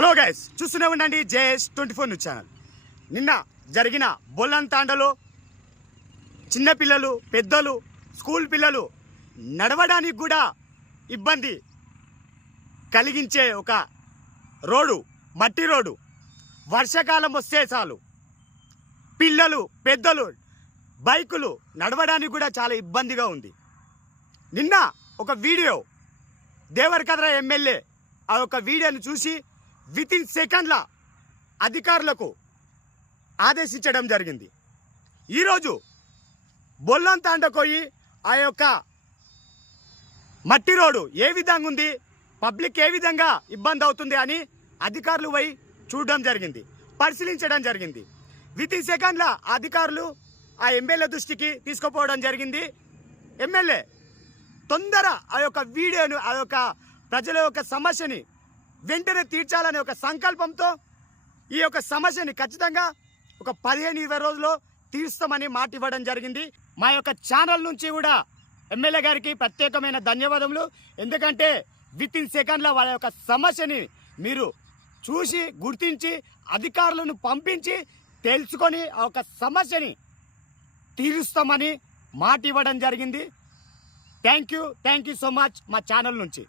Hello guys చూస్తూనే ఉండండి JS twenty four news channel. నిన్న జరిగిన బొల్లం తాండలో చిన్నపిల్లలు పెద్దలు స్కూల్ పిల్లలు నడవడానికి కూడా ఇబ్బంది కలిగించే ఒక రోడ్డు మట్టి రోడ్డు. వర్షాకాలం వస్తే చాలు. పిల్లలు పెద్దలు బైకులు నడవడానికి కూడా చాలా ఇబ్బందిగా ఉంది. నిన్న ఒక వీడియో దేవరకద్ర ఎమ్మెల్యే ఆ యొక్క వీడియోను చూసి విత్ ఇన్ సెకండ్ల అధికారులకు ఆదేశించడం జరిగింది. ఈరోజు బొల్లంతాండకోయి ఆ యొక్క మట్టి రోడ్డు ఏ విధంగా ఉంది పబ్లిక్ ఏ విధంగా ఇబ్బంది అవుతుంది అని అధికారులు పోయి చూడడం జరిగింది పరిశీలించడం జరిగింది. విత్ ఇన్ సెకండ్ల అధికారులు ఆ ఎమ్మెల్యే దృష్టికి తీసుకుపోవడం జరిగింది. ఎమ్మెల్యే తొందర ఆ యొక్క వీడియోను ఆ యొక్క ప్రజల యొక్క సమస్యని వెంటనే తీర్చాలనే ఒక సంకల్పంతో ఈ యొక్క సమస్యని ఖచ్చితంగా ఒక పదిహేను ఇరవై రోజుల్లో తీరుస్తామని మాట ఇవ్వడం జరిగింది. మా యొక్క ఛానల్ నుంచి కూడా ఎమ్మెల్యే గారికి ప్రత్యేకమైన ధన్యవాదములు. ఎందుకంటే విత్ ఇన్ సెకండ్లో వాళ్ళ యొక్క సమస్యని మీరు చూసి గుర్తించి అధికారులను పంపించి తెలుసుకొని ఆ యొక్క సమస్యని తీరుస్తామని మాట ఇవ్వడం జరిగింది. Thank you thank you so much మా ఛానల్ నుంచి.